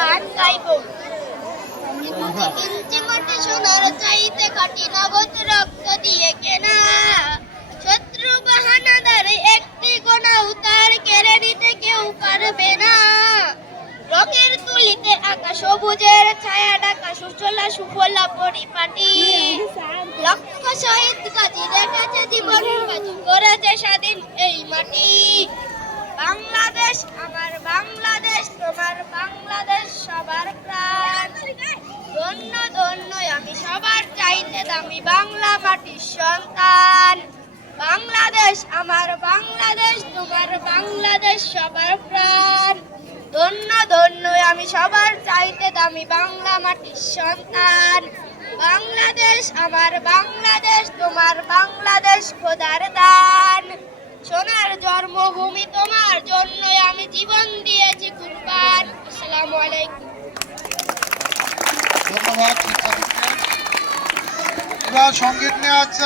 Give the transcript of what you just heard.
গান গাইব। ইঞ্চি মাটি সোনার চাইতে খাটি নগদ রক্ত দিয়ে কেনা, শত্রু বাহানাদারে একটি গোনা উতার কেড়ে নিতে কেউ পারবে না। রঙের তুলিতে আঁকা সবুজের ছায়া ঢাকা সুচলা সুফলা পরিপাটি, লক্ষ শহীদ গাজী রেখেছে জীবন বাজি করেছে স্বাধীন এই মাটি। বাংলাদেশ আমার বাংলাদেশ, তোমার বাংলাদেশ সবার প্রাণ। ধন্য ধন্য আমি সবার চাইতে দামি বাংলা মাটির সন্তান। বাংলাদেশ আমার বাংলাদেশ, তোমার বাংলাদেশ সবার প্রাণ। ধন্য ধন্য আমি সবার চাইতে দামি বাংলা মাটির সন্তান। বাংলাদেশ আমার বাংলাদেশ, তোমার বাংলাদেশ খোদার দান। সোনার জন্মভূমি, তোমার জন্য আমি জীবন দিয়েছি কুরবান। আসসালামু আলাইকুম। ধন্যবাদ শিক্ষার্থীকে। এবার সঙ্গীত নিয়ে আছে